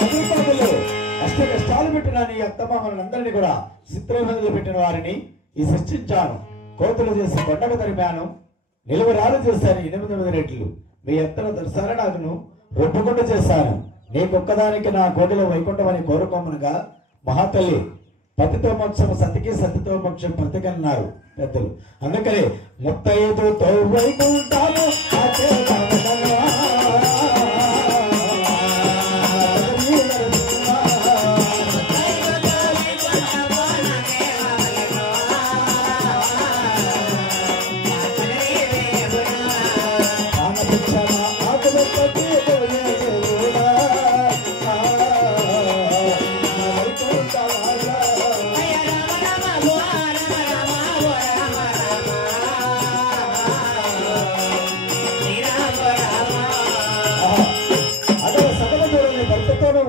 కథలు అష్ట కష్టాలు పెట్టిన నీ అత్తమామలందరినీ కూడా చిత్రహింసలు పెట్టిన వారిని ఈ సృష్టించాను. కోతులు చేసి కొండకు తరిమాను, నిలువరాలు చేశాను 8 రెట్లు. మీ ఎత్తన దర్శాల నాకును రొప్పుకుండా చేశాను. నీకొక్కదానికి నా కోటిలో వైకుంఠం అని కోరుకోమనగా మహాతల్లి పతితో మోక్షం సతికి, సతితో మోక్షం పతికన్నారు పెద్దలు. అందుకని ముత్తైదుతో వైకుంఠాలు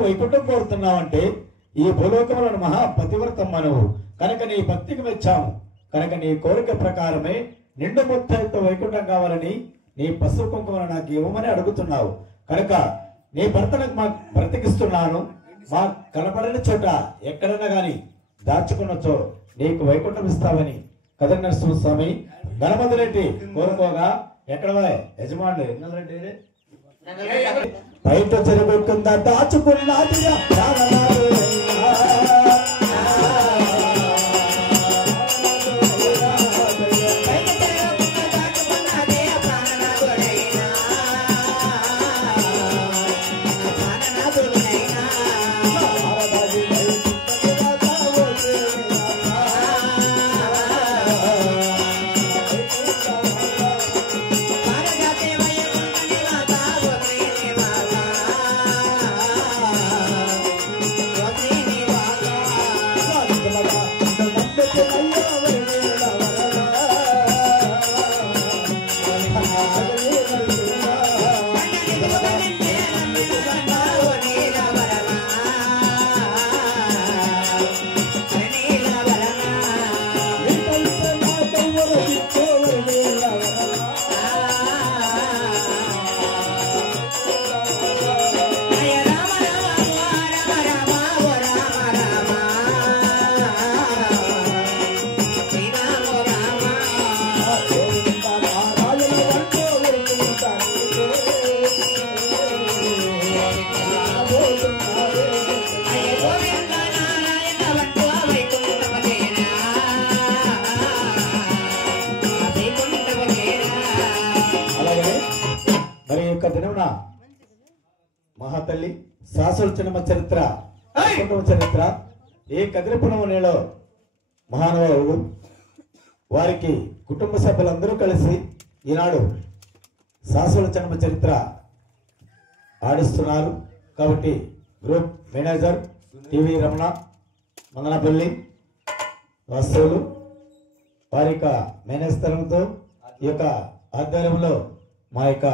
వైకుంఠం కోరుతున్నావంటే ఈ భూలోకములను మహా పతివ్రతమ్మ నువ్వు కనుక నీ భక్తికి మెచ్చాము. కనుక నీ కోరిక ప్రకారమే నిండు ముత్తైదుతో వైకుంఠం కావాలని నీ పసుపు కుంకుమను నాకు ఇవ్వమని అడుగుతున్నావు. కనుక నీ భర్తను బ్రతికిస్తున్నాను. మా కనపడని చోట ఎక్కడైనా గాని దాచుకున్నచో నీకు వైకుంఠం ఇస్తామని కదండి నరసింహస్వామి గణపతిరెడ్డి కోరుకోగా ఎక్కడ యజమానులు బయట చెరుకుందా దాచుకున్నదిగా దినమున మహాతల్లి శాశ్వత చరిత్ర చరిత్ర ఏ కదిరిపురమునేలో మహానుభావుడు వారికి కుటుంబ సభ్యులందరూ కలిసి ఈనాడు శాశ్వత చరిత్ర ఆడిస్తున్నారు. కాబట్టి group manager TV Ramana Mandanapalli వస్తువులు వారి యొక్క మేనేస్తరంతో ఈ యొక్క ఆధ్వర్యంలో మా యొక్క